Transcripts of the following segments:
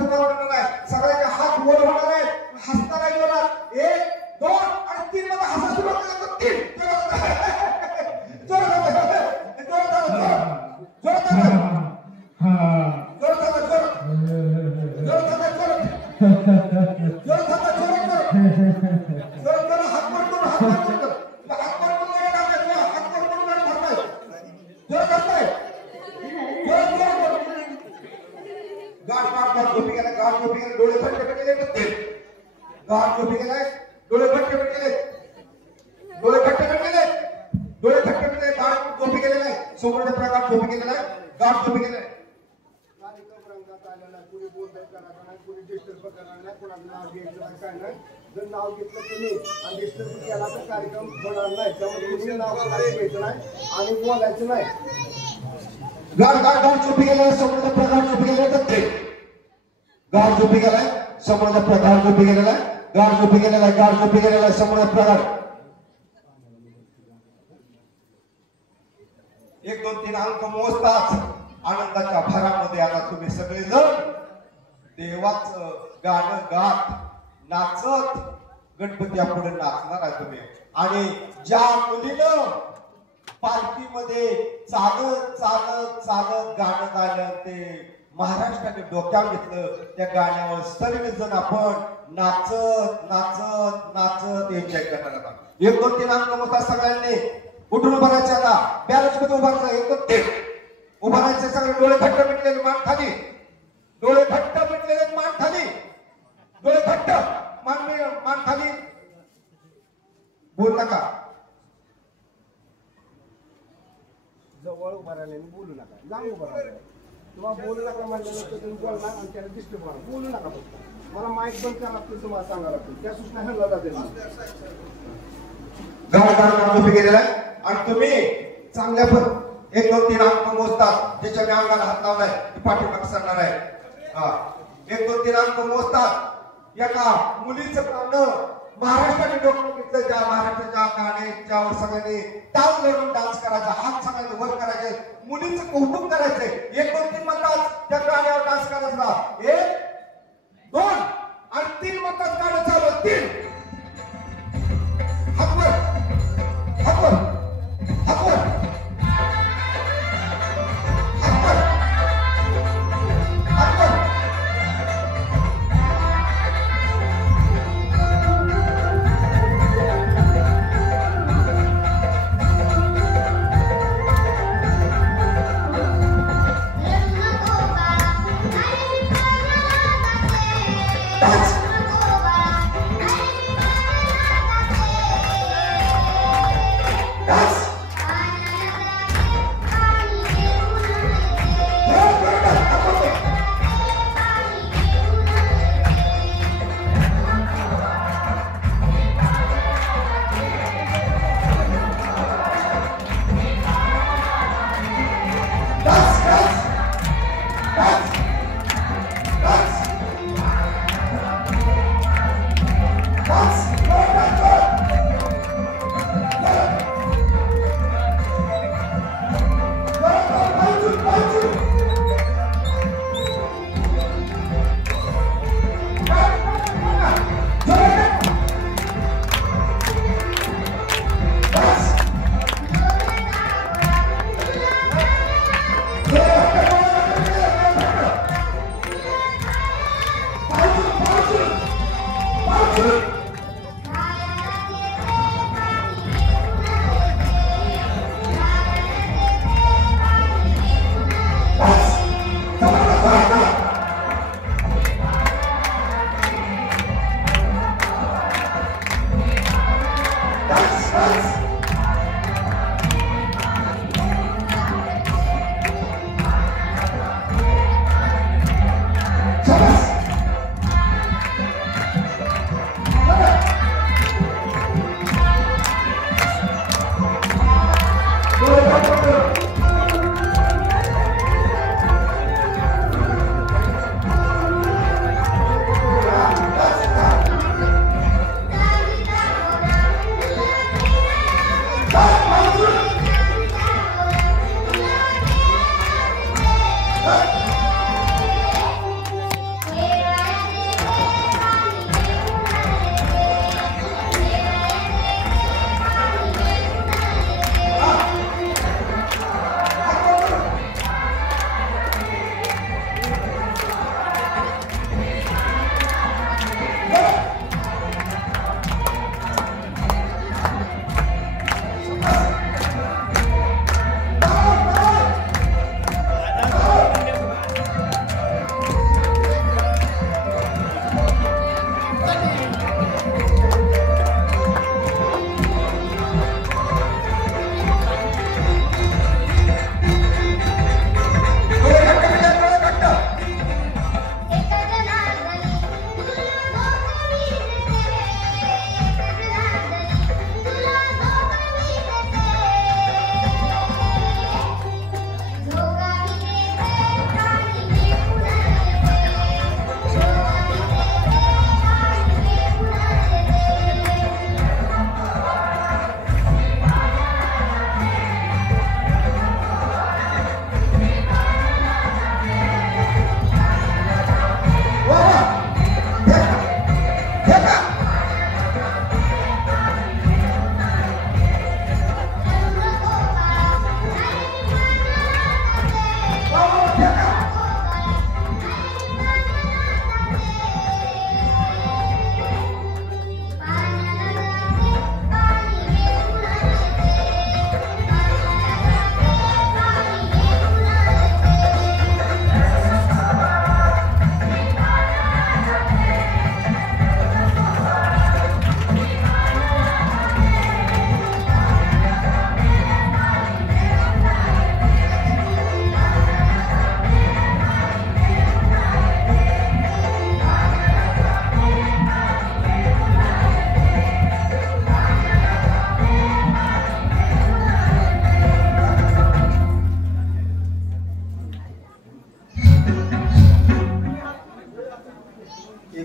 तुम्हाला होणार आहे. सगळ्यांचे हात वर होणार आहे. हसणार आहे जोरात. 1 2 आणि 3 मध्ये हसा सुरू केलं. 3 नाव घेतलं तुम्ही आणि डिस्टर्ब केला तर कार्यक्रम होणार नाही. त्यामुळे तुम्ही नाव घ्यायचं नाही आणि बोलायचं नाही. गाड झोपी गेला समोरचा प्रकार झोपी गेला तर ते गाड झोपी गेलाय. समोरचा प्रकार झोपी गेलेला आहे. गाड झोपी गेलेला आहे. गाड झोपी गेलेला आहे. समोरचा प्रकार 1 2 3 अंक मोजताच आनंदाच्या भरामध्ये आता तुम्ही सगळेजण देवाचं गाणं गात नाचत गणपती पुढे नाचणार आहे तुम्ही. आणि ज्या मुलीनं पालखीमध्ये चालत चालत चालत गाणं गायलं ते महाराष्ट्राने डोक्यावर घेतलं. त्या गाण्यावर सर्वजण आपण नाचत नाचत नाचत एन्जॉय करणार आहोत. 1 2 3 अंक मोजता सगळ्यांनी उठून उभं राहायचं. आता बॅलन्स मध्ये उभं राहायचं. 1 2 3 उभं राहायचं. सगळे डोळे घट्ट मिटलेले मान खाली. डोळे घट्ट मिटलेले मान खाली. डोळे घट्ट मान खाली. बोल नका. जवळ उभा राहिल्याने बोलू नका. लांब उभा राहिला तुम्हाला बोलू नका म्हणल्यानंतर तुम्ही बोलणार आणि त्याला डिस्टर्ब होणार. बोलू नका. फक्त मला माईक बंद करा लागतील. तुम्हाला सांगावं लागतील. त्या सूचना हल्ला जाते. गाड उभे गेलेला आहे आणि तुम्ही चांगल्या 1 2 3 अंक मोजतात. ज्याच्या मी अंगाला हात लावलाय ती पाठीमाग सरणार आहे. 1 2 3 अंक मोजतात. एका मुलीचं गाणं महाराष्ट्राने डोकं घेतलं. ज्या महाराष्ट्राच्या गाण्याच्यावर सगळ्यांनी ताल धरून डान्स करायचा. हात सगळ्यांनी वर करायचे. मुलीचं कौतुक करायचंय. 1 2 3 म्हणतात त्या गाण्यावर डान्स करायचा. 1 2 आणि 3 म्हणतात गाणं चालू. 3 हातवर हातवर हातवर हातवर हातवर रंग गोपाळा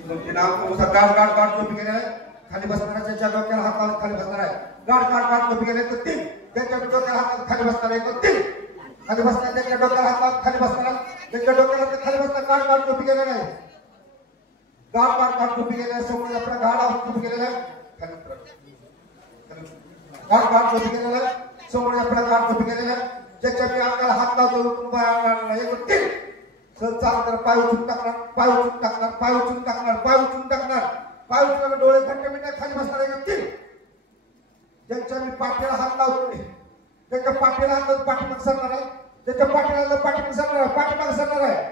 गाड गाड गाड झोपी गेले खाली बसणार आहे, ज्याच्या डोक्याला हात लावून खाली बसणार आहे. गाड गाड गाड झोपी गेले तर 3, ज्याच्या डोक्याला हात खाली बसणार आहे तर 3, खाली बसणार, ज्याच्या डोक्याला हात लावून खाली बसणार आहे, ज्याच्या डोक्याला खाली बसणार. गाड गाड झोपी गेले नाही, गाड गाड गाड झोपी गेले समोर आपला गाड आहोत झोपी गेलेला खाली गाड गाड झोपी गेलेला समोर आपला गाड झोपी गेलेला, ज्याच्या मी अंगाला हात लावतो एक 3 सर चाल तर पाय उचलून टाकणार, पाय उचलून टाकणार, पाय उचलून टाकणार, पाय उचलून टाकणार, पाय उचलून डोळे घट्ट मिनिट खाली बसणार आहे 3. ज्यांच्या मी पाठीला हात लावतो मी, त्याच्या पाठीला हात लावून पाठीमाग सरणार आहे, त्याच्या पाठीला पाठीमाग सरणार आहे, पाठीमाग सरणार आहे.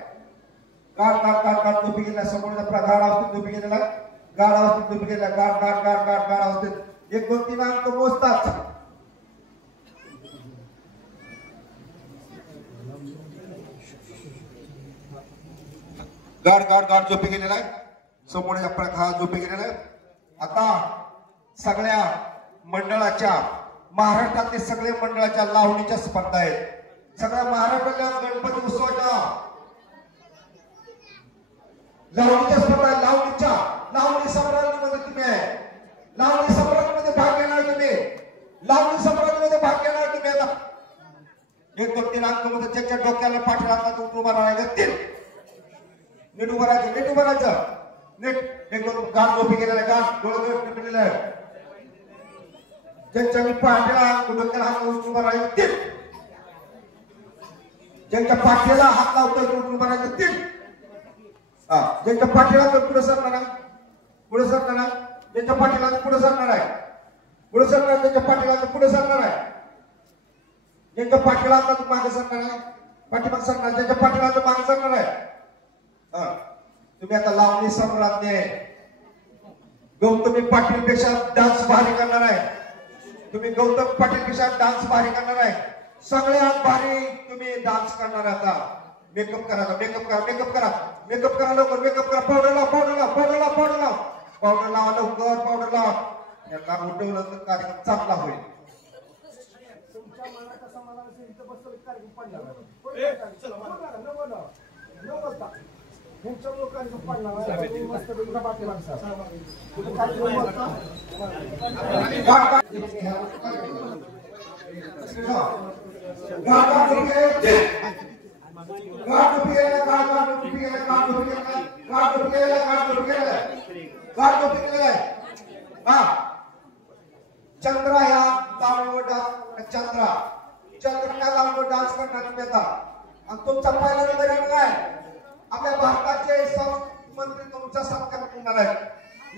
गाड गाड गाड गाड झोपी गेला समोर आपला गाड अवस्थेत झोपी गेलेला, गाड अवस्थेत झोपी गेला, गाड गाड गाड गाड गाड अवस्थेत 1 2 3 अंक मोजतात. गाड गाड गाड झोपी गेलेला आहे समोर आपला खा झोपी गेलेला आहे. आता सगळ्या मंडळाच्या महाराष्ट्रातले सगळे मंडळाच्या लावणीच्या स्पर्धा आहेत. सगळ्या महाराष्ट्राच्या गणपती उत्सवाच्या लावणीच्या स्पर्धा आहेत. लावणी सम्राटमध्ये तुम्ही आहे, लावणी सम्राटमध्ये भाग घेणार तुम्ही, लावणी सम्राटमध्ये भाग घेणार तुम्ही. आता 1 2 3 अंक मध्ये ज्याच्या डोक्याला पाठीला उभा राहायचं 3, नीट उभं राहायचं, नीट उभं राहायचं, नीट. 1 2 गाड झोपी गेलेला, गाड डोळे गेलेला आहे, ज्यांच्या मी पाठीला डोक्याला हात लावून उभं राहायचं 3, ज्यांच्या पाठीला हात लावतो उभं राहायचं 3. ज्यांच्या पाठीला पुढे सरणार आहे, पुढे सरणार आहे, ज्यांच्या पाठीला पुढे सरणार आहे, पुढे सरणार, ज्यांच्या पाठीला पुढे सरणार आहे, ज्यांच्या पाठीला मागे सरणार आहे, पाठीमाग सरणार, ज्यांच्या पाठीला मागे सरणार आहे. तुम्ही आता लावणी सम्राज्ञी गौतमी पाटील पेक्षा डान्स भारी करणार आहे, तुम्ही गौतम पाटील पेक्षा डान्स भारी करणार आहे, सगळ्यात भारी तुम्ही डान्स करणार आहे. आता मेकअप करा, मेकअप करा, मेकअप करा, मेकअप करा लवकर, मेकअप करा, पावडर लाव, पावडर लाव, पावडर लाव, पावडर लाव, पावडर लावा लवकर, पावडर लाव. याला उठवलं तर कार्यक्रम चांगला होईल. तुमच्या मनाचा समाधान असेल इथं बसलं कार्यक्रम पडणार तुमच्या लोकांचं पडणार मस्त बाकी माणसं चंद्रा ह्या लावणीवर चंद्रच्या लावणीवर डान्स करणार तुम्ही आता. आणि तुमचा पहिला नंबर काय आपल्या भारताचे मंत्री तुमचा सत्कार करणार आहेत.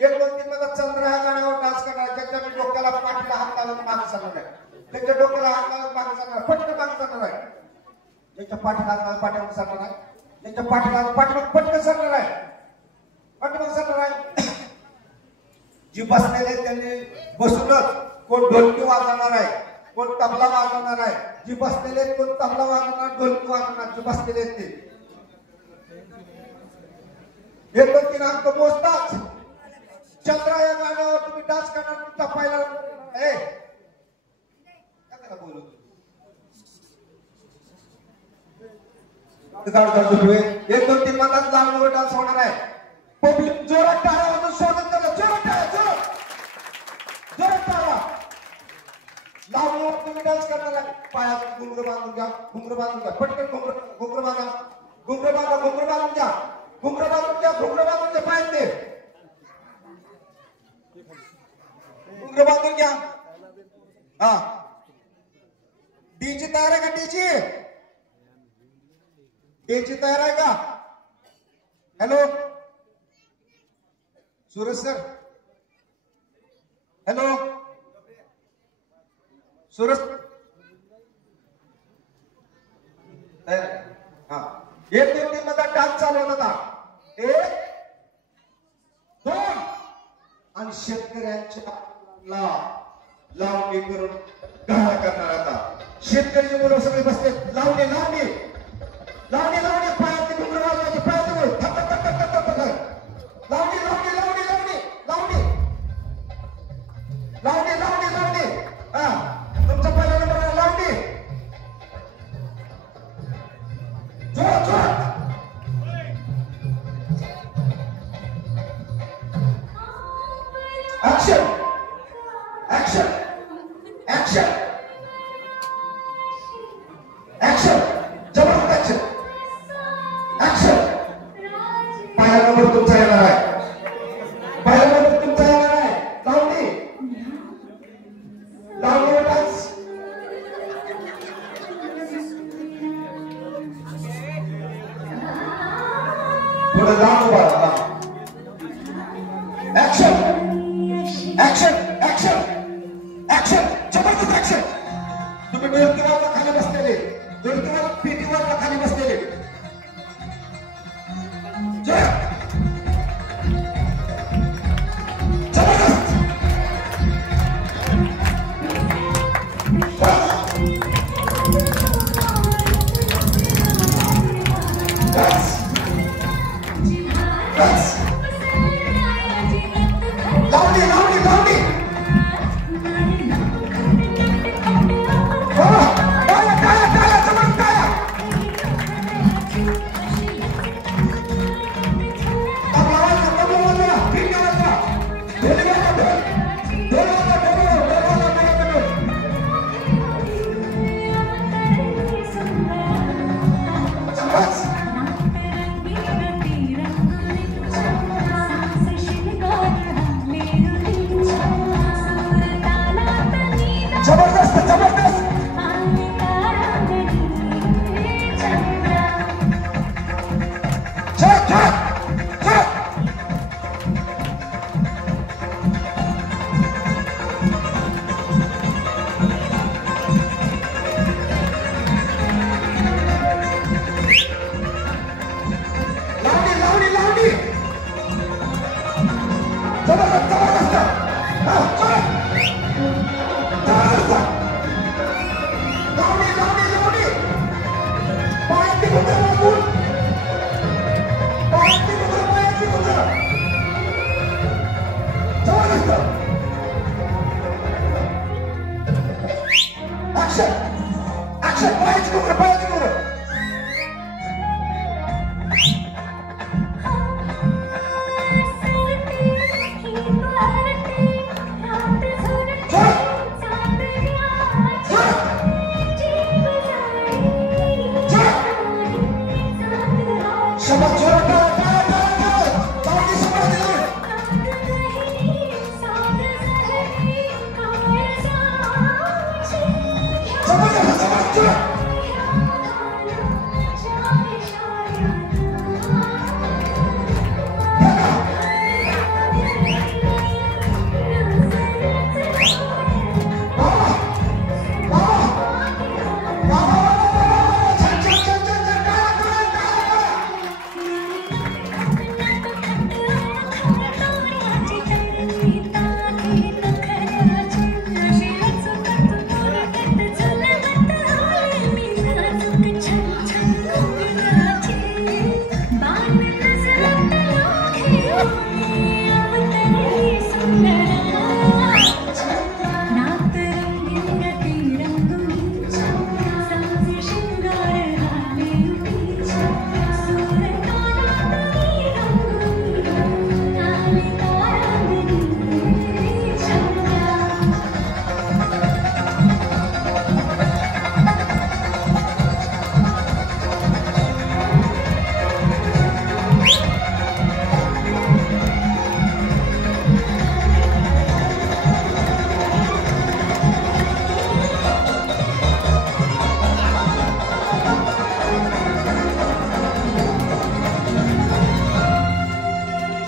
1 2 3 मध्ये चंद्र ह्या गाण्यावर डान्स करणार, ज्याच्या डोक्याला पाठीला हात लावून मागे सरणार आहे, त्याच्या डोक्याला हात लावून मागे सरणार, पटकन मागे सरणार आहे, ज्याच्या पाठीला हात लावून पाठीमाग सरणार आहे, ज्याच्या पाठीला पाठीमाग पटकन सरणार आहे, पाठीमाग सरणार आहे. जी बसलेले त्यांनी बसूनच कोण ढोलकी वाजवणार आहे, कोण तबला वाजवणार आहे, जी बसलेले कोण तबला वाजवणार, ढोलकी वाजवणार, जी बसलेले ते 1 2 3 अंक मोजताच. चंद्रा या गाण्यावर तुम्ही डान्स करणार, तुमचा पहिला बोलू 1 2 3 मधात लावणीवर डान्स होणार आहे. पब्लिक जोरात टाळ्या वाजवून स्वागत करा, जोरात टाळ्या, जोरात टाळ्या. लावणीवर तुम्ही डान्स करणार आहे. पायात घुंगरू बांधून घ्या, घुंगरू बांधून घ्या, पटकन घुंगरू बांधा, घुंगरू बांधा, घुंगरू बांधून घ्या, घुंगरू बांधून घ्या, घुंगरू बांधून घ्या, पायात ते घुंगरू बांधून घ्या. हा डीची तयार आहे का? डीची तयार आहे का? Hello Suraj sir, hello Suraj, हा 1 2 3 मध्ये डान्स चालू होता. 1 2 आणि शेतकऱ्यांच्या लावणी करून गाळा करणार. आता शेतकऱ्याची मुलं सगळे बसले, लावणी लावणी लावणी लावणी, पायात घुंगरू वाजवायचे, पायात लावणी लावणी लावणी लावणी लावणी लावणी लावणी. हा तुमचा पहिला नंबर आहे लावणी. जोरात जोरात ऍक्शन ऍक्शन ऍक्शन ऍक्शन जबरदस्त ऍक्शन ऍक्शन पहिला नंबर तुमचा येणार आहे पहिला नंबर तुमचा येणार आहे लावणी लावणी डान्स थोडं लांब उभा राहा ऍक्शन ऍक्शन ऍक्शन ऍक्शन जबरदस्त ऍक्शन तुम्ही ढोलकीवाला खाली बसलेले ढोलकीवाला पेटीवाला खाली बसलेले जबरदस्त बस बस लावणी लावणी लावणी टाळ्या टाळ्या टाळ्या जबरदस्त टाळ्या तबलावाला पिंडीवाला ढोलवाला ढोल ढोलवाला ढोल बस जबरदस्त जबरदस्त चल चल चल लावणी लावणी लावणी जबरदस्त जबरदस्त हा चल जबरदस्त लावणी लावणी लावणी पायाची कुठे लागून पायाची कुठे जबरदस्त ऍक्शन ऍक्शन पायाची कुठे शबाश जोरात टाळ्या टाळ्या टाळ्या लावणी शबाश जबरदस्त जबरदस्त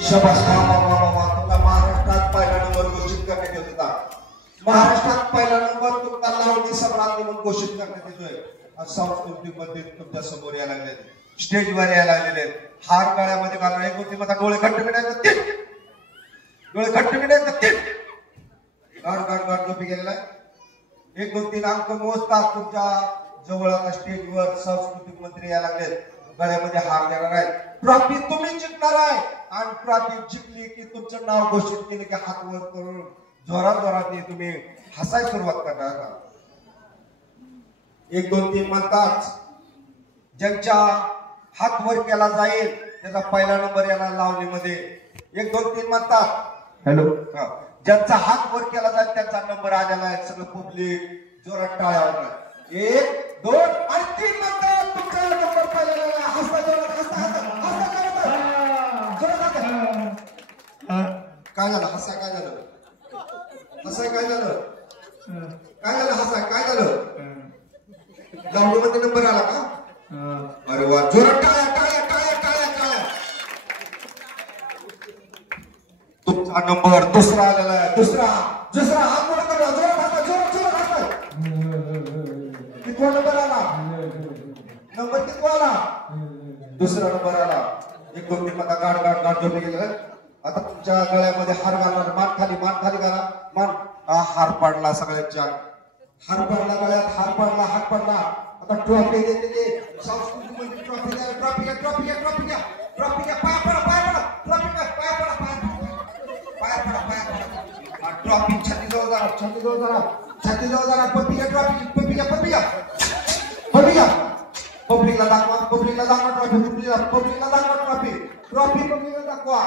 शबाश तुला महाराष्ट्रात पहिला नंबर घोषित करण्यात येत होता महाराष्ट्रात पहिला नंबर तुमचा लावणी सम्राट म्हणून घोषित करण्यात येतोय संस्कृतीमध्ये तुमच्या समोर यायला लागले स्टेजवर यायला लागलेले हार गळ्यामध्ये घालून एक होती माझा डोळे घट्ट मिळायचं ते डोळे घट्ट मिळायचं ते गाड गाड गाड झोपी गेलेला आहे 1 2 3 अंक मोजतात तुमच्या जवळ आता स्टेजवर सांस्कृतिक मंत्री यायला लागलेत गळ्यामध्ये हार देणार आहेत ट्रॉफी तुम्ही जिंकणार आहे आणि ट्रॉफी जिंकली की तुमचं नाव घोषित केलं की हात वर करून जोरात जोरात तुम्ही हसायला सुरुवात करणार 1 2 3 म्हणतात ज्यांच्या हात वर केला जाईल त्याचा पहिला नंबर याला लावणीमध्ये 1 2 3 म्हणतात हॅलो ज्यांचा हात वर केला जाईल त्यांचा नंबर आलेला आहे. सगळं पब्लिक जोरात टाळ्यावर. 1 2 आणि 3 म्हणतात तुमचा नंबर पहिला आहे. हसता जोरात हसता जोरात काय झालं? हसा काय झालं? हसाय काय झालं? काय झालं? हसाय काय झालं? लावणी मध्ये नंबर आला का? अरे वा, जोरात टाळ्या टाळ्या टाळ्या टाळ्या टाळ्या. तुमचा नंबर दुसरा आलेला आहे. दुसरा हात मोठा करा. जोरात हाता जोरात हाता. कितवा नंबर आला? नंबर कितवा आला? दुसरा नंबर आला. 1 2 3 आता गाड झोपी गेलं. आता तुमच्या गळ्यामध्ये हार घालणार. मान खाली घाला. मान हार पडला सगळ्यांच्या. हार पडला गळ्यात. हात पडला. आता ट्रॉफी देते ते संस्कृतीमध्ये ट्रॉफी द्या. ट्रॉफी घ्या. पाय पडा. ट्रॉफी छाती जवळ जरा. पप्पी घ्या. पब्लिकला दाखवा ट्रॉफी. पब्लिकला दाखवा.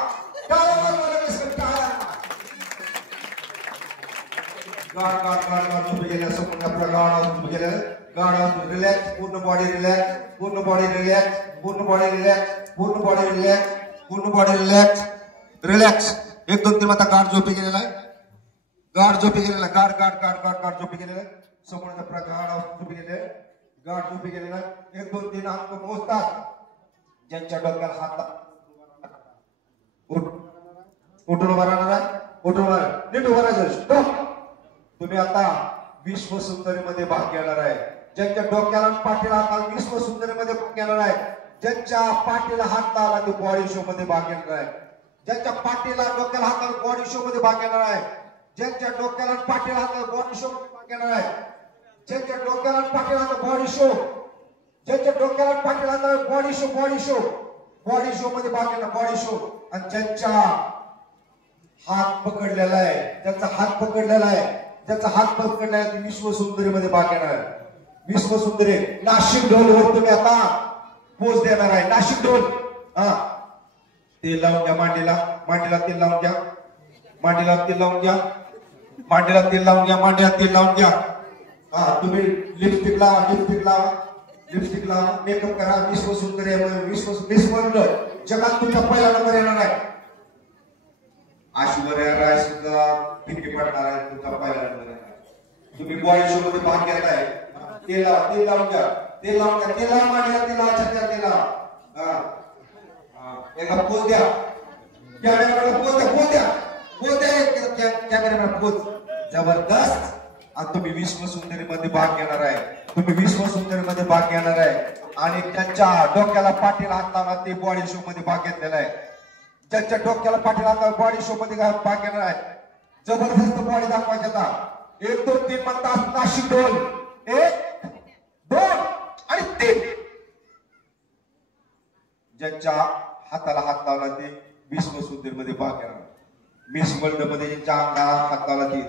गाड गेल्या. समोर आपला गाड रिलॅक्स. पूर्ण बॉडी रिलॅक्स. 1 2 3 आता गाड झोपी गेलेला आहे. गाड झोपी गेलेला. समोर आपला गाड झोपी गेलेला. 1 2 3 अंक मोजतात. ज्यांच्या डोक्याला हात उठून उभा राहणार. नीट उभा राहायचं. तुम्ही आता विश्व सुंदरीमध्ये भाग घेणार आहे. ज्यांच्या डोक्याला पाठीला हात विश्व सुंदरीमध्ये भाग घेणार आहे. ज्यांच्या पाठीला हात लावला ते बॉडी शो मध्ये भाग घेणार आहे. ज्यांच्या पाठीला डोक्याला हात बॉडी शो मध्ये भाग घेणार आहे. ज्यांच्या डोक्याला पाठीला हात बॉडी शो मध्ये भाग घेणार आहे. ज्यांच्या डोक्याला पाठीला हात बॉडी शो मध्ये भाग घेणार. Body show. आणि ज्यांचा हात पकडलेला आहे ते विश्व सुंदरीमध्ये भाग घेणार आहे. विश्व सुंदरी नाशिक ढोलवर तुम्ही आता पोच देणार आहे. नाशिक ढोल. तेल लावून घ्या. मांडीला तेल लावून घ्या. मांडीला तेल लावून घ्या. तुम्ही लिपस्टिक लावा. मेकअप करा. विश्व सुंदरी मिस वर्ल्ड जगात तुमचा पहिला नंबर येणार आहे. ऐश्वर्या राय सुद्धा फिरकी पडणार आहे. तुमचा पहिला नंबर आहे. तुम्ही बॉडी शो मध्ये भाग घेताय. तेल लावून घ्या. मांडीला एका पोच द्या. कॅमेराला पोच. जबरदस्त. आणि तुम्ही विश्व सुंदरीमध्ये भाग घेणार आहे. आणि त्यांच्या डोक्याला पाठीला हात लावला ते बॉडी शो मध्ये भाग घेतलेला आहे. ज्यांच्या डोक्याला पाठीला हात बॉडी शो मध्ये भाग घेणार आहे. जबरदस्त बॉडी दाखवायचा. 1 2 3 म्हणतात नाशिक ढोल. 1 2 आणि 3. ज्यांच्या हाताला हात लावला ते विश्व सुंदर मध्ये भाग घेणार. मिस वर्ल्ड मध्ये ज्यांच्या अंगाला हात लावला ते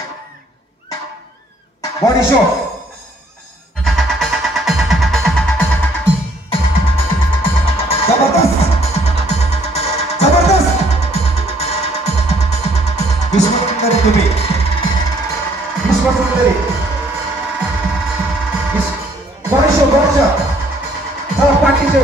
बॉडी शो. जबरदस्त. विश्व सुंदरी तुम्ही. Body show. चला पाठीचे.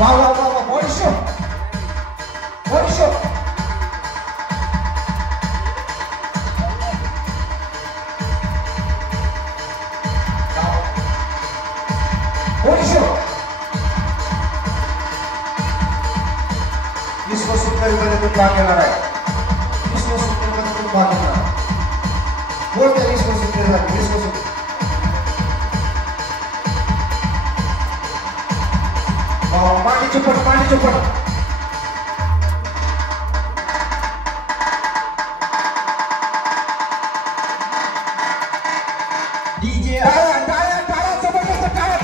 वा. Body show. विश्व सुंदरीमध्ये तुम्ही भाग घेणार आहे. कोणत्या विश्व सुंदरी? मांडी चुपट. डीजे. टाळ्या. जबरदस्त टाळ्या.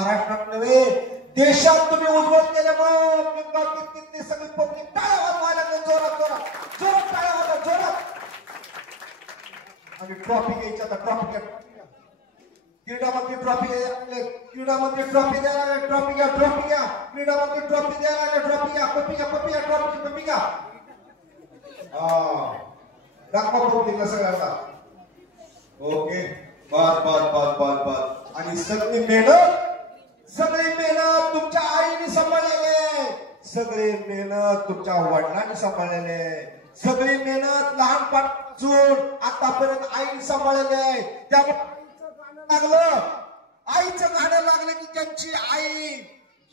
महाराष्ट्रात नव्हे देशात तुम्ही उज्ज्वल केल्यामुळे सगळी पब्लिक टाळ्या वाजवायला लागले. जोरात जोरात जोरात टाळ्या वाजवा जोरात. आणि ट्रॉफी घ्यायची आता. ट्रॉफी घ्या. क्रीडामंत्री ट्रॉफी द्या. क्रीडामंत्री ट्रॉफी द्या. ट्रॉफी घ्या. ट्रॉफी घ्या. क्रीडामंत्री ट्रॉफी द्या. ट्रॉफी घ्या. कपी घ्या. कपी घ्या. ट्रॉफी कपी घ्या. दाखवा पब्लिकला सगळ्यांना. ओके बस बस बस बस बस. आणि सगळी मेहनत तुमच्या आईने सांभाळलेली आहे. सगळी मेहनत तुमच्या वडिलांनी सांभाळलेली आहे. सगळी मेहनत लहानपणापासून आतापर्यंत आईने सांभाळलेली आहे. त्यामुळे आईचं गाणं लागलं की ज्यांची आई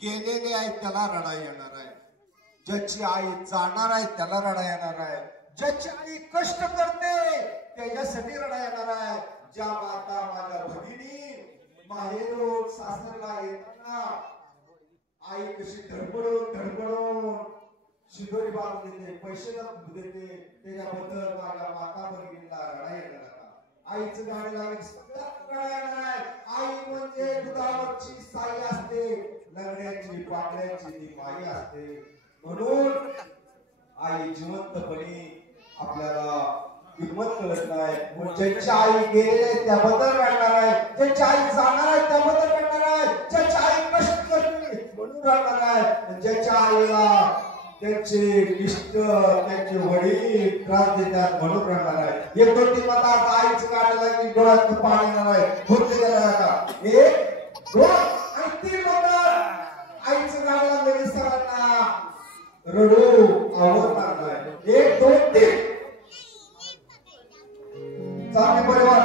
गेलेली आहे त्याला रडा येणार आहे. ज्याची आई जाणार आहे त्याला रडा येणार आहे. ज्याची आई कष्ट करते त्याच्यासाठी रडा येणार आहे. ज्या माता माझ्या भगिनी माहेरून सासरला येताना आई कशी धडपडून शिदोरी बांधून देते, पैसे देते, त्याच्याबद्दल माझ्या माता भगिनीला रडा येणार आहे. आईचं गाणं लागलं सगळ्यात रडा येणार आहे. आई म्हणजे दुधावरची साई असते, लग्नाची पाकळ्याची ती माई असते. म्हणून आई जिवंतपणे आपल्याला किंमत कळत नाही. ज्यांची आई गेलेली आहे त्याबद्दल रडणार आहे. ज्यांची आई जाणार आहे त्याबद्दल रडणार आहे. ज्यांची आई कष्ट करते म्हणून रडणार आहे. ज्यांच्या आईला त्यांचे इष्ट त्यांचे वडील त्रास देतात म्हणून रडणार आहे. एक दोन तीन मला आता आईचं गाणं लागली डोळ्यात पाणी येणार आहे. भरते गेला का 1 2 आणि 3 म्हणतात आईचं गाणं लागलं की सगळ्यांना रडू आवडणार नाही. 1 2 3 चालते परिवार.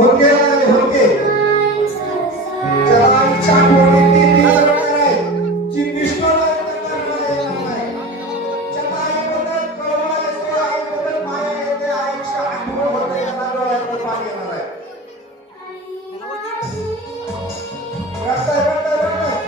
होके होके चला छान मोठी टीम करणार आहे. जी विष्णूला करणार आहे. चला आईबद्दल कळवा येते, आईबद्दल माया येते, आईच्या आठवण होते. यांना डोळ्यात पाणी येणार आहे. रडताय रडताय रडताय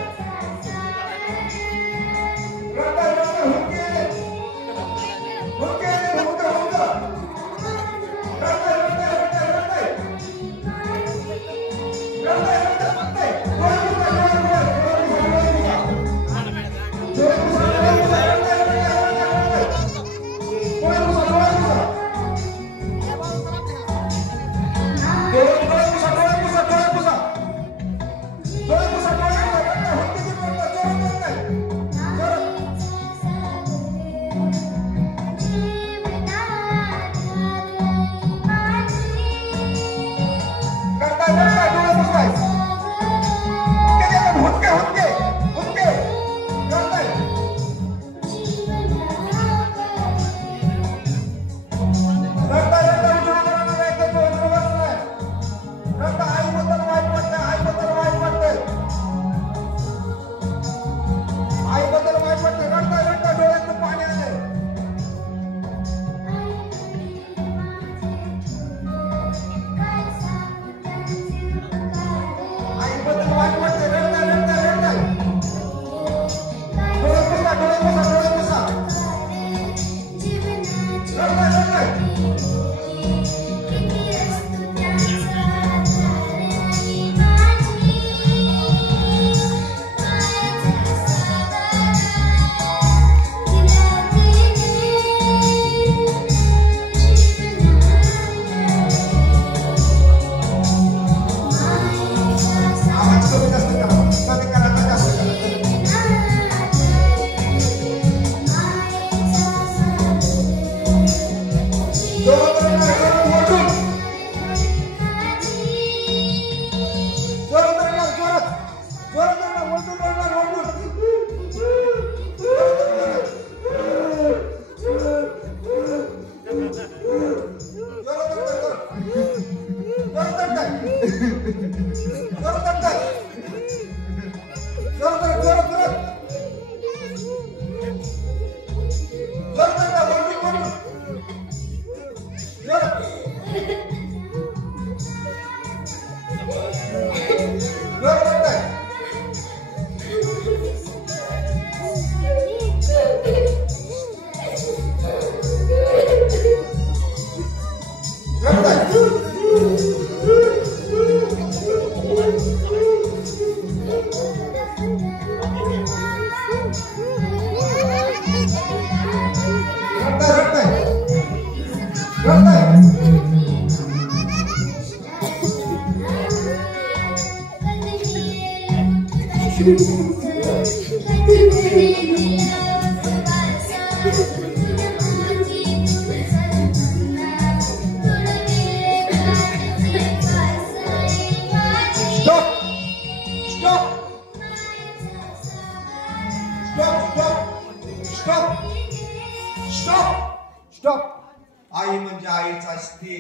आई म्हणजे आईच असते.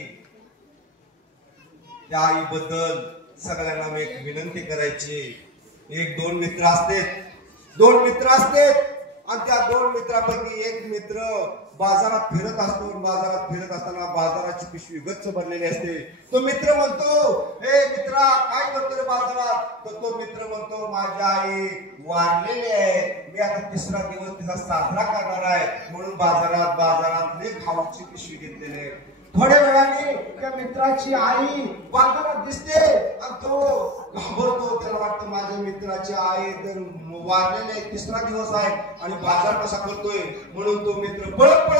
त्या आईबद्दल सगळ्यांना मी एक विनंती करायची. एक दोन मित्र असते आणि त्या दोन मित्रापैकी एक मित्र बाजारात फिरत असतो. बाजारात फिरत असताना बाजाराची पिशवी गच्च भरलेली असते. तो मित्र म्हणतो, ए मित्रा काय करतो रे बाजारात? तर तो मित्र म्हणतो, माझी आई वारलेली आहे, मी आता तिसरा दिवस तिचा साजरा करणार आहे म्हणून बाजारातले खाऊची पिशवी घेतलेली आहे. थोड्या वेळाने त्या मित्राची आई बाजारात दिसते आणि तो घाबरतो. त्याला वाटतं माझ्या मित्राची आई तर वारलेली आहे, तिसरा दिवस आहे आणि बाजार कसा करतोय म्हणून तो मित्र पळत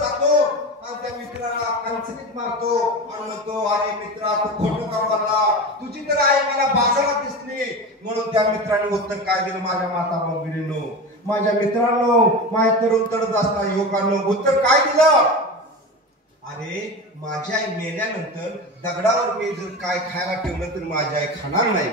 जातो आणि त्या मित्राला कंचनीत मारतो आणि म्हणतो, अरे मित्रा तू खोटं का बोलला? तुझी तर आई मला बाजारात दिसली. म्हणून त्या मित्राने उत्तर काय दिलं? माझ्या माता भगिनींनो, माझ्या मित्रांनो, माझ्या तरुण तरुण असणाऱ्या युवकांनो, उत्तर काय दिलं? अरे माझी आई मेल्यानंतर दगडावर मी जर काय खायला ठेवलं तर माझी आई खाणार नाही,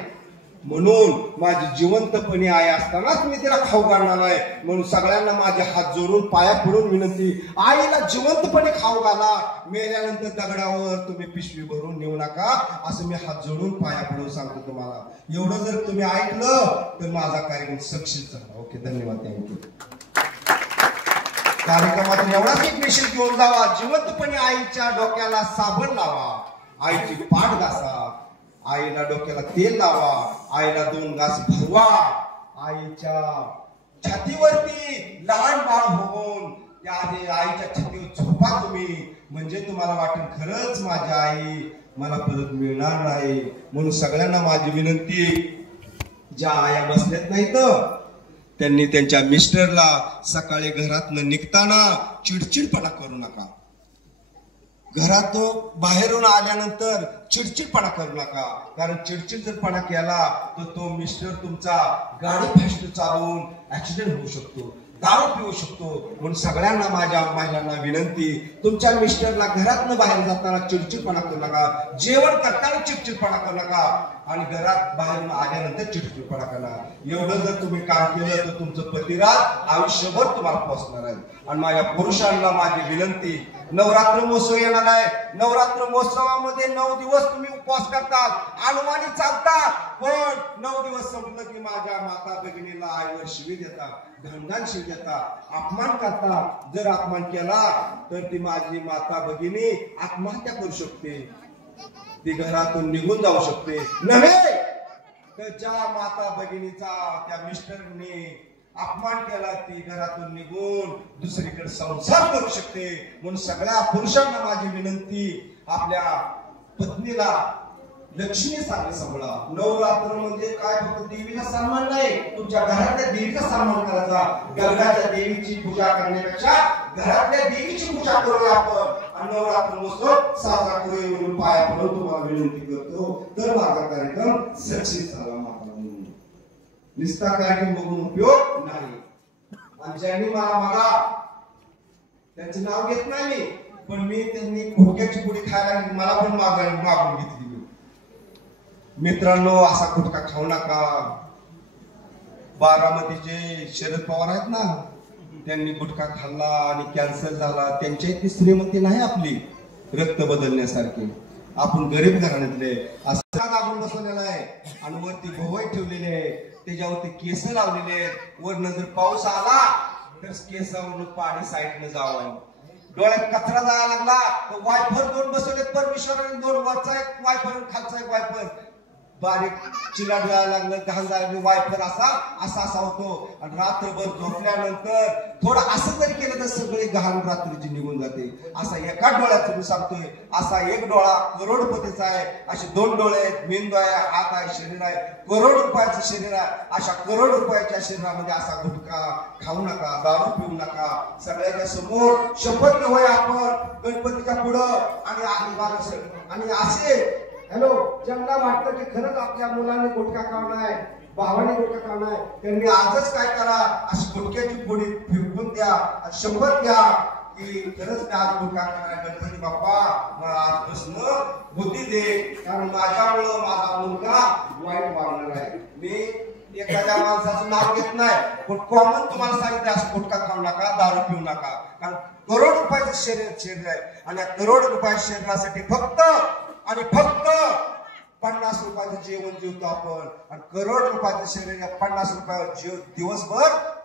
म्हणून माझी जिवंतपणी आई असतानाच मी तिला खाऊ घालणार आहे. म्हणून सगळ्यांना माझे हात जोडून पाया पडून विनंती, आईला जिवंतपणे खाऊ घाला, मेल्यानंतर दगडावर तुम्ही पिशवी भरून नेऊ नका, असं मी हात जोडून पाया पडून सांगतो तुम्हाला. एवढं जर तुम्ही ऐकलं तर माझा कार्यक्रम सक्सेस झाला. ओके, धन्यवाद. थँक्यू. कार्यक्रमातून एवढाच एक मेसेज घेऊन जावा, जिवंतपणे आईच्या डोक्याला साबण लावा, आईची पाठ घासा, आईला डोक्याला तेल लावा, आईला 2 घास भरवा, आईच्या छातीवरती लहान बाळ होऊन त्या आईच्या छातीवर झोपा तुम्ही, म्हणजे तुम्हाला वाटेल खरंच माझी आई मला परत मिळणार नाही. म्हणून सगळ्यांना माझी विनंती, ज्या आया बसल्यात नाहीत त्यांनी त्यांच्या मिस्टरला सकाळी घरातनं निघताना चिडचिडपणा करू नका. घरात बाहेरून आल्यानंतर चिडचिडपणा करू नका, कारण चिडचिडपणा केला तर तो मिस्टर तुमचा गाडी फास्ट चालवून ऍक्सिडेंट होऊ शकतो, दारू पिऊ शकतो. म्हणून सगळ्यांना माझ्या महिलांना विनंती, तुमच्या मिस्टरला घरातनं बाहेर जाताना चिडचिडपणा करू नका, जेवण करताना चिडचिडपणा करू नका आणि घरात बाहेरून आल्यानंतर चिडचिडपणा करा. एवढं जर तुम्ही काम केलं तर तुमचं पतिराज आयुष्यभर तुम्हाला पोहोचणार आहे. आणि माझ्या पुरुषांना माझी विनंती, नवरात्र महोत्सव येणार आहे. नवरात्र महोत्सवामध्ये 9 दिवस तुम्ही उपवास करतात, अनुमानी चालतात, पण 9 दिवस संपलं की माझ्या माता भगिनीला आईवर शिवी देतात, घणघण शिवी देतात, अपमान करतात. जर अपमान केला तर ती माझी माता भगिनी आत्महत्या करू शकते, ती घरातून निघून जाऊ शकते. नव्हे तर ज्या माता भगिनीचा त्या मिस्टरने अपमान केला ती घरातून निघून दुसरीकडे संसार करू शकते. म्हणून सगळ्या पुरुषांना माझी विनंती, आपल्या पत्नीला लक्ष्मी सारखं सांभाळा. नवरात्र म्हणजे काय फक्त देवीचा सन्मान नाही, तुमच्या घरातल्या देवीचा सन्मान करायचा. गंगाच्या देवीची पूजा करण्यापेक्षा घरातल्या देवीची पूजा करूया आपण आणि नवरात्र महोत्सव साजरा करूया म्हणून पाया पडून तुम्हाला विनंती करतो. तर माझा कार्यक्रम सक्सेस झाला. निस्ता कार्यक्रम बघून उपयोग नाही. आणि ज्यांनी मला त्यांचं नाव घेत नाही, पण मी त्यांनी गुटख्याची पुडी खायला मला पण मागून घेतली. मित्रांनो, असा गुटखा खाऊ नका. बारामतीचे शरद पवार आहेत ना, त्यांनी गुटखा खाल्ला आणि कॅन्सर झाला. त्यांच्या इतकी श्रीमंती नाही आपली रक्त बदलण्यासारखी. आपण गरीब घराण्यातले असं दाबून बसवलेला आहे आणि वरती भोवई ठेवलेले आहे, त्याच्यावरती केस लावलेले आहेत. वरनं जर पाऊस आला तर केसावरून पाणी साईडनं जावं. डोळ्यात कचरा जायला लागला तर वायफर 2 बसवलेत परमेश्वराने, 2 वरचा एक वायफर आणि खालचा एक वायफर. बारीक चिलाट जायला लागलं, घाण जायला वायफर असा होतो. आणि रात्रभर झोपल्यानंतर थोडं असं जरी केलं तर सगळे घाण रात्रीची निघून जाते. असा एका डोळ्याचं मी सांगतोय, असा एक डोळा करोडपतीचा आहे, असे 2 डोळे आहेत, मेंदू आहे, हात आहे, शरीर आहे, करोड रुपयाचं शरीर आहे. अशा करोड रुपयाच्या शरीरामध्ये असा गुटखा खाऊ नका, दारू पिऊ नका. सगळ्याच्या समोर शपथ घेऊया आपण, गणपतीच्या पुढं आणि आणि असे हॅलो, ज्यांना वाटतं की खरंच आपल्या मुलांनी गुटखा खाणं आहे, भावाने गुटखा खाणं आहे, त्यांनी आजच काय करा, अशी गुटख्याची पुढी फिरकून द्या, शपथ घ्या की खरंच मी आज गुटखा खाणार आहे. गणपती बाप्पा मला आजपासून बुद्धी दे, कारण माझ्यामुळं माझा मुलगा वाईट वागणार आहे. मी एखाद्या माणसाचं नाव घेत नाही, पण कॉमन तुम्हाला सांगितलं असं गुटखा खाऊ नका, दारू पिऊ नका. कारण करोड रुपयाचं शरीर आहे आणि या करोड रुपयाच्या शरीरासाठी फक्त आणि फक्त 50 रुपयाचं जेवण जेवतो आपण, आणि करोड रुपयाचं शरीर 50 रुपयावर दिवसभर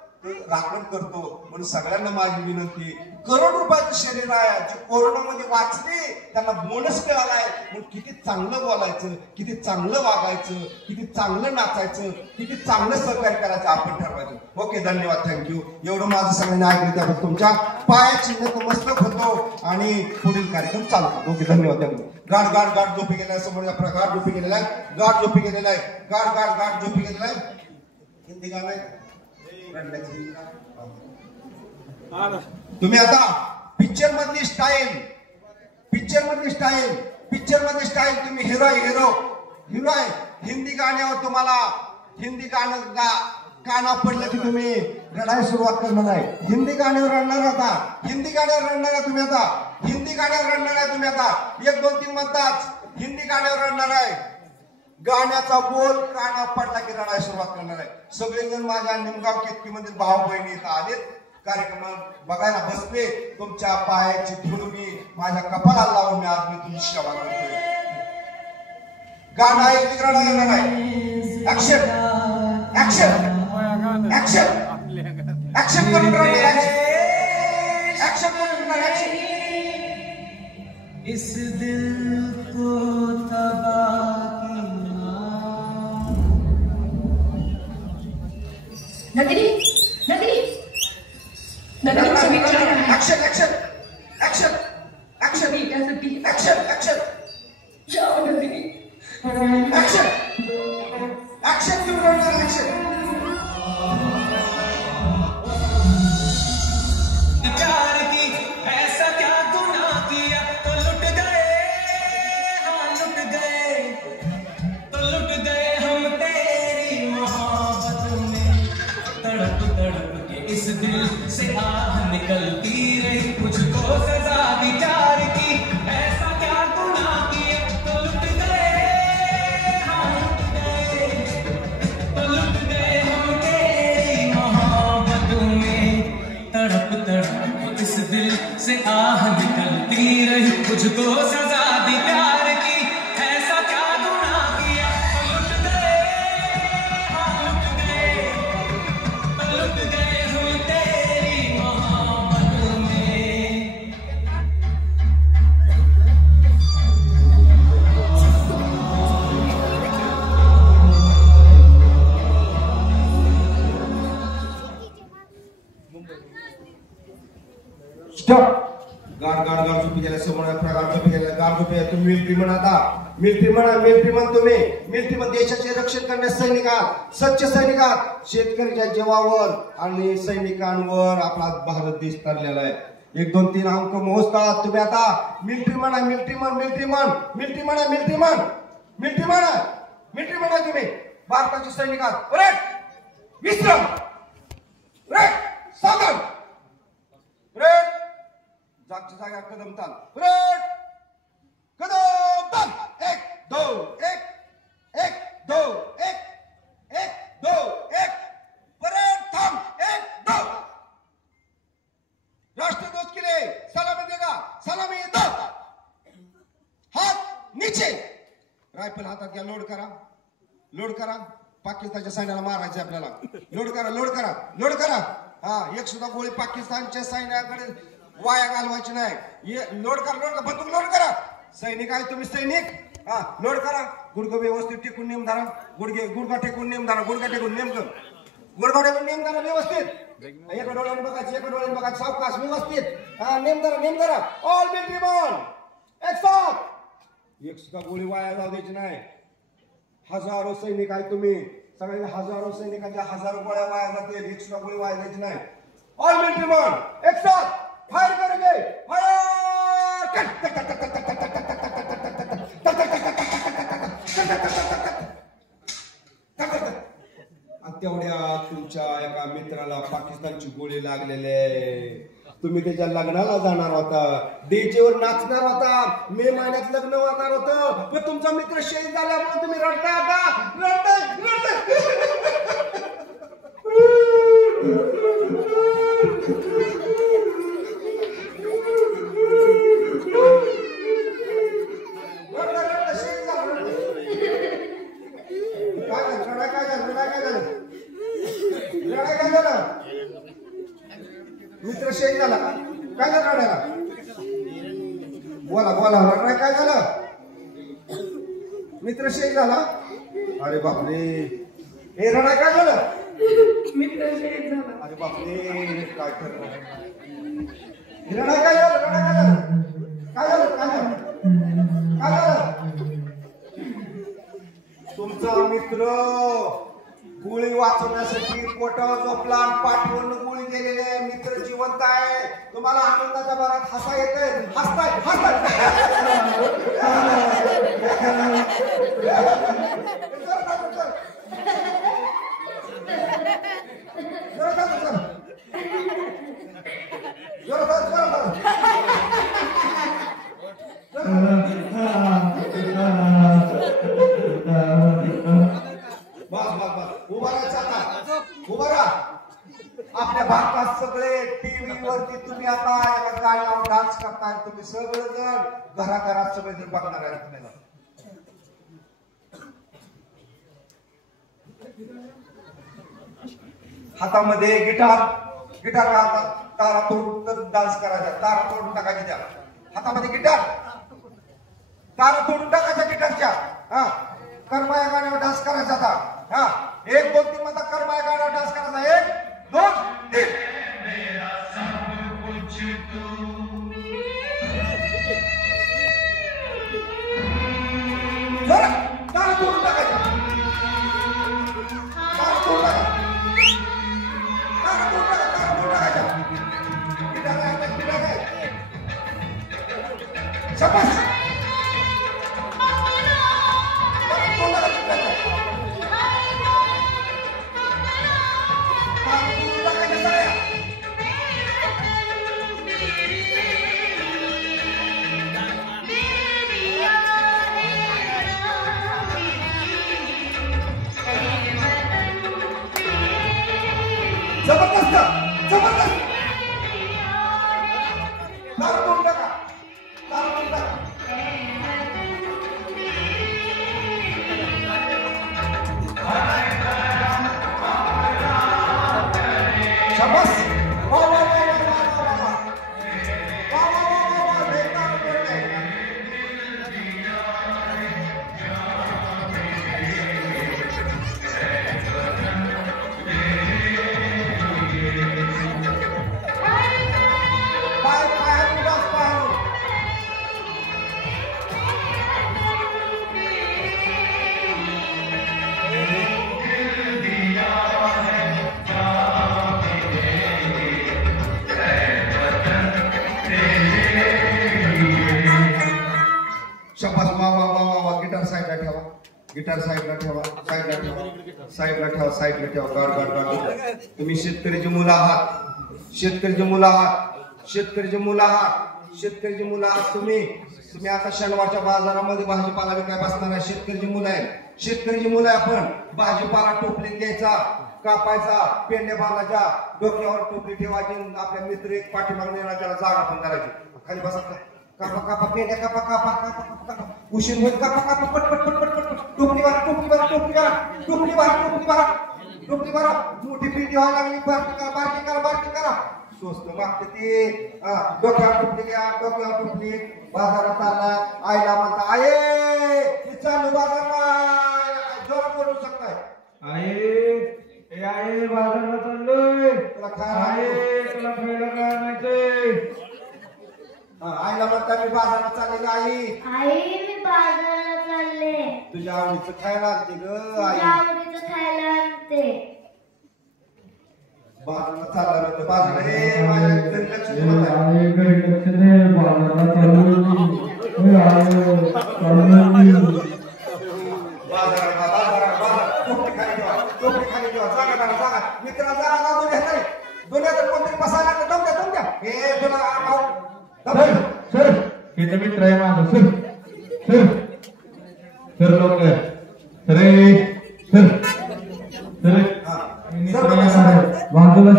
राखण करतो. म्हणून सगळ्यांना माझी विनंती, करोड रुपयाचं शरीर आहे, जे कोरोनामध्ये वाचले त्यांना बोनस मिळालाय, म्हणून किती चांगलं बोलायचं, किती चांगलं वागायचं, किती चांगलं नाचायचं, किती चांगलं सहकार्य करायचं आपण ठरवायचं. ओके, धन्यवाद, थँक्यू. एवढं माझं सगळ्यांनी ऐकलं त्याबद्दल तुमच्या पायाची नतमस्तक होतो आणि पुढील कार्यक्रम चालू करतो. ओके, धन्यवाद, थँक्यू. गाड गाड गाड झोपी गेलाय, समोर गाड झोपी गेलेला आहे, गाड झोपी गेलेला आहे, गाड गाड गाड झोपी गेलेला आहे. हिंदी गाणं आहे. तुम्ही आता पिक्चर मधली स्टाईल तुम्ही हिरो आहे. हिंदी गाण्यावर तुम्हाला हिंदी गाणं काना पडलं की तुम्ही रडायला सुरुवात करणार आहे. हिंदी गाण्यावर रडणार आता, हिंदी गाण्यावर रडणार आहे तुम्ही आता, हिंदी गाण्यावर रडणार आहे तुम्ही आता. 1 2 3 म्हणताच हिंदी गाण्यावर रडणार आहे. गाण्याचा बोल काना पडला की रडायला सुरुवात करणार आहे. सगळेजण माझ्या निमगाव केतकी मधील भाऊ बहिणी इथं आलेत, कार्यक्रमात बघायला बसले. तुमच्या पायाची धूळ मी माझ्या कपाळाला लावून मी आज तुमची सेवा करतोय. गाणं आहे, रडा येणार आहे. ऍक्शन ऍक्शन ऍक्शन ऍक्शन करून रडणार, ऍक्शन करून रडणार. इस दिल को तबाह Nandini action action action action action action जाओ नंदिनी. ऍक्शन ऍक्शन तुम्ही रडणार, ऍक्शन. प्यार की ऐसा क्या गुनाह किया तो लुट गए, हाँ लुट गए, तो लुट गए हम तेरी मोहब्बत में. तड़प तड़प के इस दिल से आह निकलती रही, मुझको सजा दी प्यार की. ऐसा क्या गुनाह किया तो लुट गए, हाँ लुट गए, तो लुट गए हम तेरी मोहब्बत में. तड़प तड़प इस दिल से आह निकलती रही, मुझको सजा दी प्यार की. ऐसा क्या गुनाह किया तो लुट गए, हाँ लुट गए, तो लुट गए हम तेरी मोहब्बत में. स्टॉप. गाड गाड गाड झोपी गेला, समोर गाड झोपी गेला, गाड झोपी. तुम्ही मिलिटरी म्हणा, आता मिलिटरी म्हण तुम्ही. मिलिटरी म्हण देशाचे रक्षण करण्यास सैनिक आहात, सच्चे सैनिक आहात. शेतकऱ्याच्या जीवावर आणि सैनिकांवर आपला भारत देश तरलेला आहे. 1 2 3 अंक मोजतात तुम्ही आता. मिलिटरी म्हणा, मिलिटरी म्हणा तुम्ही. भारताचे सैनिक आहात. उलट विश्राम, उलट सावधान, उलट जागच्या जागा कदम ताल, उलट कदम ताल. 1 2 1 1 2 1 1 2 1 परत थांब. 1 2 राष्ट्रध्वज के लिए सलामी देगा, सलामी दो. हात नीचे, रायफल हातात घ्या. लोड करा. पाकिस्तानच्या सैन्याला मारायचे आपल्याला. लोड करा. हा, एक सुद्धा गोळी पाकिस्तानच्या सैन्याकडे वाया घालवायची नाही. लोड करा, बंदूक लोड करा. सैनिक आहे तुम्ही, सैनिक. हा, लोड करा. गुडघे व्यवस्थित टेकून नेम धरा. गुडघा टेकून नेम धरा. गुडघा टेकून नेम धरा व्यवस्थित. एका डोळ्याने बघायचं, सावकाश व्यवस्थित. हा, नेम धरा. ऑल मिलिटरी मॅन एक साथ. एक सुद्धा गोळी वाया जाऊ द्यायची नाही. हजारो सैनिक आहे तुम्ही, सगळे हजारो सैनिकांच्या हजारो गोळ्या वाया जातील, एक सुद्धा गोळी वाया द्यायची नाही. ऑल मिलिटरी मॅन एक साथ फायर करेंगे. फायर आणि तेवढ्या तुमच्या एका मित्राला पाकिस्तानची गोळी लागलेली आहे. तुम्ही त्याच्या लग्नाला जाणार होता, डीजेवर नाचणार होता, मे महिन्यात लग्न होणार होतं, पण तुमचा मित्र शहीद झाल्यामुळे तुम्ही रडताय आता. मित्र शहीद झाला का? काय झालं रडायला? बोला बोला, रडाय काय झालं? मित्र शहीद झाला? अरे बापरे. हे रडाय काय झालं? मित्र शहीद झाला. अरे बापरे, काय करणार? रडाय काय झालं? रडाय काय झालं? काय झालं? काय झालं? काय झालं? तुमचा मित्र गोळी वाचवण्यासाठी पोटावर झोपला आणि पाठवून गोळी गेलेले आहे. मित्र जिवंत आहे. तुम्हाला आनंदाच्या भरात हसा येते. हसताय हसताय. आपल्या भारतात सगळे टीव्ही वरती तुम्ही आता एका गाण्यावर डान्स करताय. तुम्ही सगळेजण घराघरात सगळेजण बघणार आहे तुम्हाला. हातामध्ये गिटार घालतात. तारा तोडून डान्स करायचा. तारा तोडून टाकायची त्या हातामध्ये गिटार. तारा तोडून टाकायच्या गिटारच्या. हा, कर्मा या गाण्यावर डान्स करायचा आता. हा, 1 2 3 म्हणता कर्मा या गाण्यावर डान्स करायचा. 1 2 3. तारा तोडून टाकायच्या. तारा तोडून टाकायच्या. तारा तोडून टाकायच्या. गिटार आहे, गिटार आहे. शाबास. जबरदस्त जबरदस्त. तारा तोडून टाका. तारा तोडून टाका. शाबास. वा वा वा वा वा वा वा. वा वा वा वा वा. बेकार बेकार. शाबास. वा वा वा वा वा. गिटार साईडला ठेवा. गिटार साईडला ठेवा. साईडला ठेवा. साईडला ठेवा. साईडला ठेवा. गाड गाड गाड. तुम्ही शेतकऱ्याची मुलं आहात. शेतकऱ्याची मुलं आहात. शेतकऱ्याची मुलं आहात. शेतकऱ्याची मुलं आहात तुम्ही आता शनिवारच्या बाजारामध्ये भाजीपाला विकाय बसणार आहे. शेतकऱ्याची मुलं आहे. शेतकऱ्याची मुलं आहे. आपण भाजीपाला टोपलीत घ्यायचा, कापायचा, पेंड्या बांधायच्या, डोक्यावर टोपली ठेवायची. आपल्या मित्र एक पाठीमागून येणार, त्याला जागा पण करायची. खाली बसा. कापा कापा पेंड्या कापा कापा कापा कापा. उशीर होईल. कापा कापा पट पट पट पट पट. टोपली भरा. टोपली भरा. टोपली भरा. टोपली भरा. टोपली भरा. टोपली भरा. मोठी पेंडी व्हायला लागली. बारकी करा. बारकी करा. बारकी करा. स्वस्त मागते ते. डोक्यावर टोपली घ्या. डोक्यावर टोपली. बाजारात चाललाय. आईला म्हणता, आये मी चालू बाजारला. जोरात बोलू शकताय. आहे बाजारात चाललोय. तुला काय तुला खायला काय माहिती? आईला म्हणता मी बाजारात चालले. आई मी बाजारात चालले. तुझ्या आवडीचं खायला आणते ग आई. आवडीचं खायला आणते. बाजारात चालला म्हणते. बाजारात माझ्या घरी लक्ष दे. बाजारात चाललोय. इथे मित्र आहे माझं सर सर सर लवकर सर बाजूला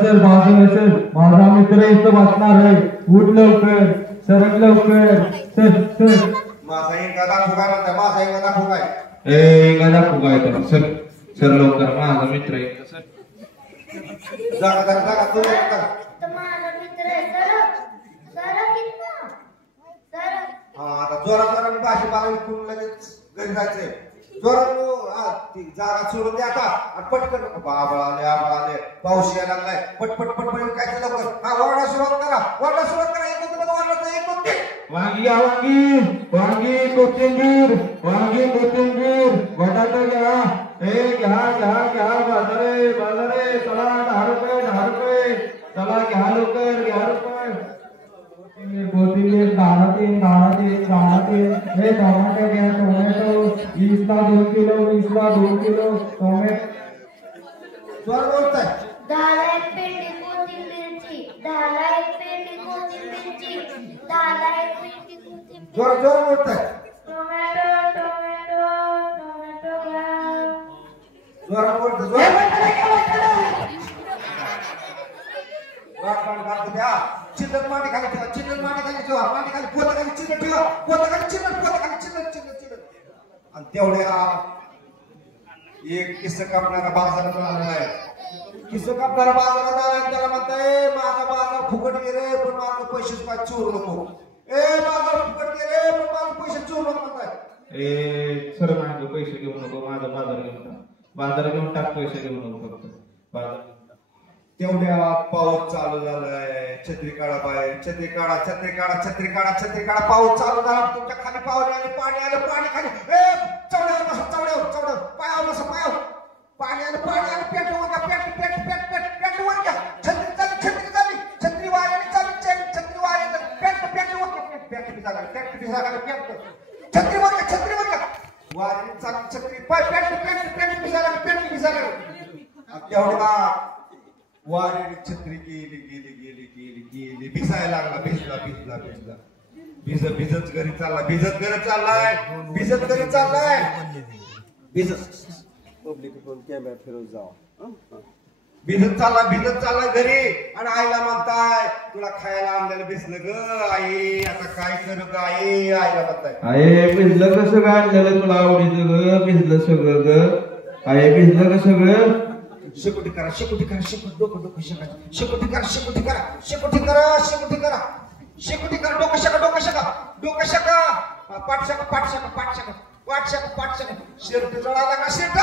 सर माझा मित्र इथं बसणार आहे उठ लवकर सरक लवकर सर सर माझा एखादा फुगा म्हणता माझा एखादा फुगा आहे एखादा फुगा आहे सर सर लवकर माझा मित्र आहे सर जागा तू माझा मित्र आहे सरक कितना सरक हा आता जोरात भाजीपाला विकून लगेच घरी जायचंय जोरात जागा सोडून द्या आता आणि पटकन आले पाऊस यायला लागलाय पटपट काय लवकर हा वारडा सुरुवात करा एक दोन वारडा एक दोन वांगी कोथिंबीर बटाटा घ्या घ्या बाजारे चला 10 रुपये चला घ्या लवकर कोथिंबीर 10 तीन हे टोमॅटो घ्या टोमॅटो 20 ला 2 किलो टोमॅटो जोर बोलताय 10 एक पेंडी कोथिंबीरची 10 एक पेंडी कोथिंबीरची 10 एक पेंडी कोथिंबीर जोर बोलताय टोमॅटो जोर बोलतो चिल्लर मांडी खाली ठेवा मांडी खाली पोताखाली चिल्लर ठेवा पोताखाली चिल्लर आणि तेवढ्या एक किस्सा कापणारा बाजारात आलेला आहे किस्सा कापणारा बाजारात आला त्याला म्हणताय माझा बाजार फुकट गेले पण माझं पैसे काय चोरू नको बाजार फुकट गेले पण माझं पैसे चोरू नको म्हणताय सर माझे पैसे घेऊ नको माझा बाजार घेऊन टाक पैसे घेऊ नको फक्त बाजार तेवढ्या पाऊस चालू झालाय छत्री काढा बाहेर छत्री काढा पाऊस चालू झाला तुमच्या खाली पाणी आलं खाली चवड्यावर पायावर पाणी आलं पेट वर घ्या छत्री झाली छत्री वाऱ्याने चालली छत्री वाऱ्याने पेट वाऱ्याने चालली छत्री पेट भिजायला तेवढा वाऱ्याने छत्री गेली भिजायला लागला भिजत घरी चाललाय पब्लिक कॅमेरा फिरवून जावा भिजत चालला घरी आणि आईला म्हणताय तुला खायला आणलेलं भिजलं ग आई आता काय करू ग आई आईला म्हणताय भिजलं कसं काय आणलेलं तुला आवडीचं ग भिजलं सगळं ग भिजलं कसं ग शेकोटी करा डोकं शेकोटी करा पाठ शाका शर्ट जळाला का शर्ट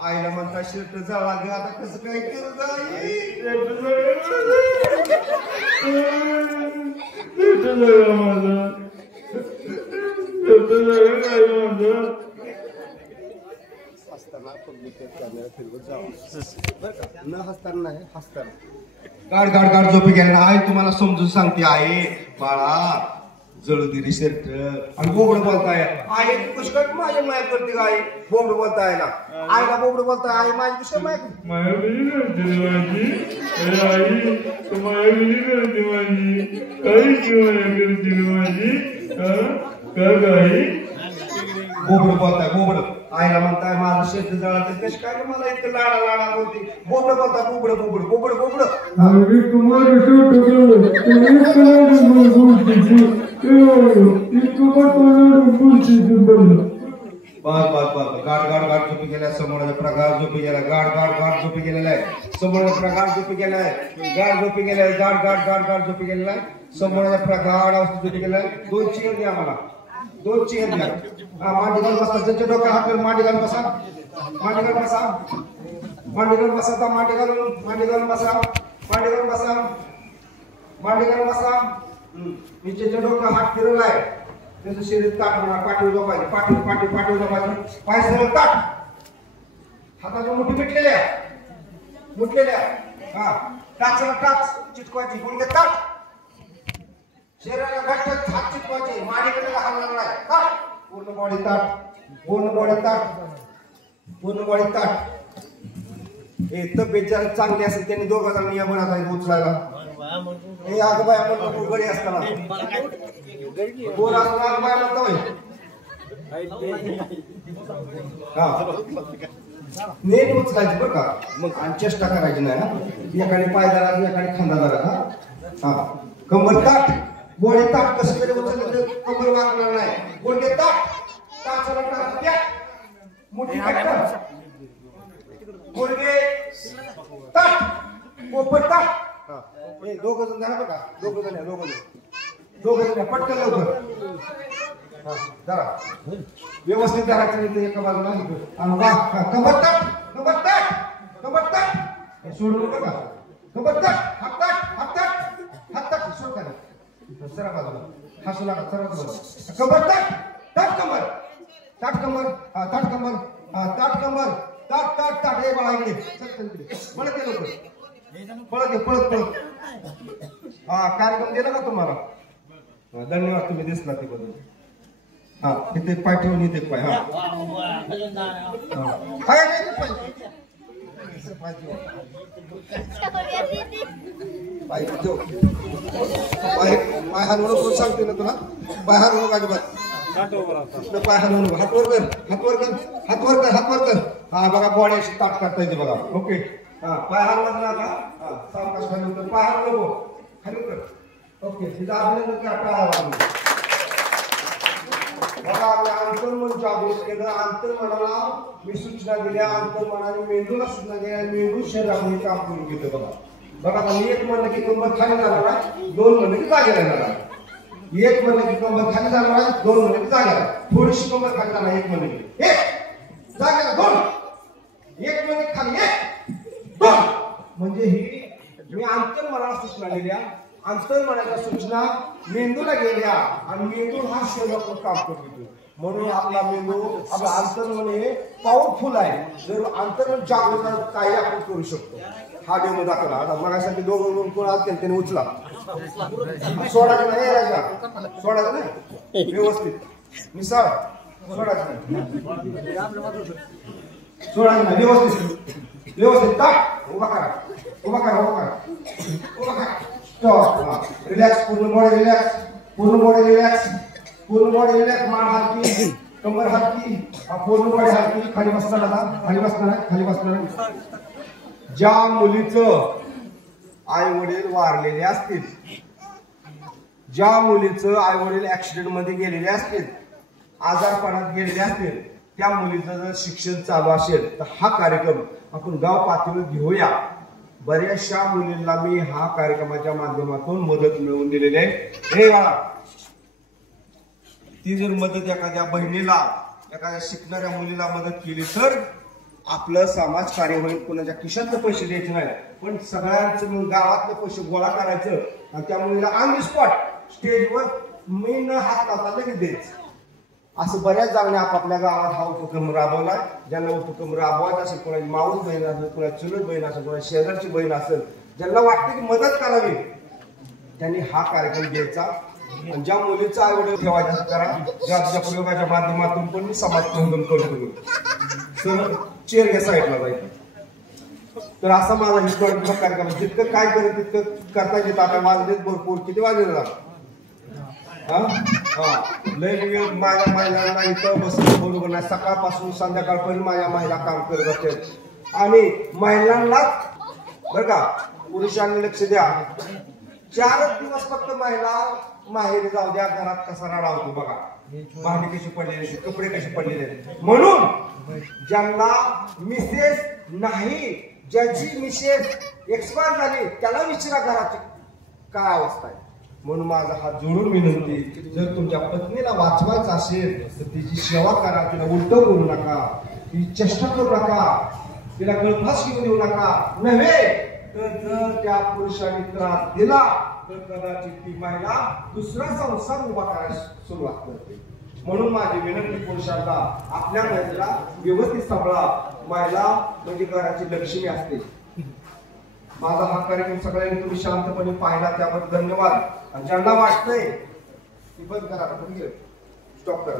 आईला म्हणता शर्ट जळा ग आता कसं काय गाड झोपी गेला आई तुम्हाला समजून सांगते आई बाळा जळू दिली शर्ट आणि बोबड बोलताय आई पुष्कळ माझी माय करते का आई बोबड बोलताय ना आईला बोबड बोलताय आई माझी पुष्कळ माय बोबड बोलताय बोबड आईला म्हणताय माझं शेत जळा तर कशी काय मला इथं लाडा बोलते बोबड बोलताय बोबड गाड झोपी गेल्या समोरचा प्रकार झोपी गेला गाड झोपी गेलेला आहे समोरचा प्रकार झोपी गेलाय गाड झोपी गेलाय गाड झोपी गेलेला आहे समोरचा प्रकार अवस्था झोपी गेलाय 2 चेअर द्या मला 2 चेअर द्या मांडी घालून बसा ज्याच्या डोक्या हात मांडी घालून बसा मांडी घालून बसा ज्याच्या डोक्या हात फिरवलाय त्याचं शरीर ताट म्हणा पाठीवर झोपायचं पाठीवर झोपायचं पाय सरळ ताट हाताच्या मुठी मुटलेल्या हा टाचला टाच चिटकवायची गुडघे ताट शरीराला घट्ट हात चिटकवायचे माडीकडे हलणार नाही ताट पूर्ण बॉडी ताट हे तब्येत जरा चांगली असेल त्यांनी दोघं जण या मनात उचलायला हे आगबाय म्हणतो गडी असताना बोर असताना आगबाय म्हणतो हा नेट उचलायची बरं का मग आणि चेष्टा करायची नाही ना एकाने पाय धरा एकाने खांदा धरा हा कंबर ताट बॉडी ताट कसं तरी उचललं तर कंबर वाकणार नाही गुडघे ताट टाचला टाच द्या मोठी घट्ट गुडघे ताट पोपट ताट हे दोघं जण धरा बरं का दोघं जण पटकन लवकर धरा व्यवस्थित धरायचं एका बाजूला कंबर ताट हे सोडू नका का कंबर ताट हात ताट सोड करा सरा बाजूला हसू नका सरा बाजूला कंबर ताट कंबर ताट हे बाळा इकडे पळत हा कार्यक्रम दिला का तुम्हाला धन्यवाद तुम्ही दिसला ते बद्दल हा इथे पाय ठेवून इथे पाय हा पाय हलवणं कोण सांगते ना तुला पाय हलवणं अजिबात पाय हलवणं हात वर कर हा बघा बॉडी अशी ताट करता येते बघा ओके हा पाय हलवत ना का सावकाश खाली उतर पाय हलवू खाली उतर ओके तिथं अभिनंदन करा पाय हलवून बघा आपल्या अंतर्मन जागृत केलं अंतर्मनाला मी सूचना दिल्या अंतर्मनाने मेंदूला सूचना दिल्या मेंदू शरीरामध्ये काम करून घेतो बघा आता मी एक म्हणलं की कंबर खाली जाणार आहे दोन म्हणलं की जागे राहणार आहे एक म्हणलं की कंबर खाली जाणार आहे दोन म्हणलं की जागे राहणार थोडीशी कंबर खाली जाणार एक म्हणलं की एक जागेला दोन एक म्हणलं खाली एक दोन म्हणजे ही मी अंतर्मनाला सूचना दिल्या अंतर्मनाच्या सूचना मेंदूला गेल्या आणि मेंदू हा शरीरावर काम करतो म्हणून आपला मेंदू आपला अंतर्मन हे पॉवरफुल आहे जर अंतर्मन जागृत काही आपण करू शकतो हा डेमो दाखवला आता मगासाठी दोघं कोण आले त्याने उचला सोडायचं नाही राजा सोडायचं नाही व्यवस्थित मिसाळ सोडायचं नाही व्यवस्थित ताट उभा करा रिलॅक्स पूर्ण बॉडी रिलॅक्स मान हलकी कंबर हलकी पूर्ण बॉडी हलकी खाली बसणार ज्या मुलीचं आई वडील वारलेले असतील ज्या मुलीचं आई वडील ऍक्सिडेंट मध्ये गेलेले असतील आजारपणात गेलेले असतील त्या मुलीचं जर शिक्षण चालू असेल तर हा कार्यक्रम आपण गाव पातळीवर घेऊया बऱ्याचशा मुलींना मी हा कार्यक्रमाच्या माध्यमातून मदत मिळवून दिलेली आहे हे बाळा ती जर मदत एखाद्या बहिणीला एखाद्या शिकणाऱ्या मुलीला मदत केली तर आपलं समाज कार्य होईल कोणाच्या खिशातले पैसे द्यायचे नाही पण सगळ्यांचं गावातले पैसे गोळा करायचं आणि त्या मुलीला ऑन द स्पॉट स्टेजवर मी न हात लावता लगेच द्यायचं असं बऱ्याच जणांनी आपापल्या गावात हा उपक्रम राबवला ज्यांना उपक्रम राबवायचा असेल कोणाची माऊस बहीण असेल कोणाची चुलत बहीण असेल कोणाची शेजारची बहीण असेल ज्यांना वाटते की मदत करावी त्यांनी हा कार्यक्रम घ्यायचा आणि ज्या मुलीचा आई वडील ठेवायचा असं करा ज्या प्रयोगाच्या माध्यमातून पण मी समाज प्रबोधन करतो सर चेअर या साईडला जायचं तर असा माझा हिस्टॉरिकल कार्यक्रम जितकं काय करेल तितकं करता येतं आता वाजलेत भरपूर किती वाजले लय वेळ माझ्या महिलांना इथं बसणं बरोबर नाही सकाळपासून संध्याकाळपर्यंत माझ्या महिला काम करत असतात आणि महिलांनाच बरं का पुरुषांनी लक्ष द्या 4 दिवस फक्त महिला माहेरी जाऊ द्या घरात कसा राडा होतो बघा भांडी कशी पडलेली कपडे कसे पडलेले म्हणून ज्यांना मिसेस नाही ज्याची मिसेस एक्सपायर झाली त्याला विचारा घराची काय अवस्था आहे म्हणून माझा हात जोडून विनंती जर तुमच्या पत्नीला वाचवायचं असेल तर तिची सेवा करा तिला उलट बोलू नका ती चेष्टा करू नका तिला गळफास घेऊन देऊ नका नव्हे तर जर त्या पुरुषाने त्रास दिला तर कदाचित ती महिला दुसरा संसार उभा करायला सुरुवात करते म्हणून माझी विनंती पुरुषांना आपल्या महिला व्यवस्थित सांभाळा. महिला म्हणजे घराची लक्ष्मी असते. माझा हा कार्यक्रम सगळ्यांनी तुम्ही शांतपणे पाहिला त्याबद्दल धन्यवाद. आणि ज्यांना वाटतंय ती बंद करा, स्टॉप करा.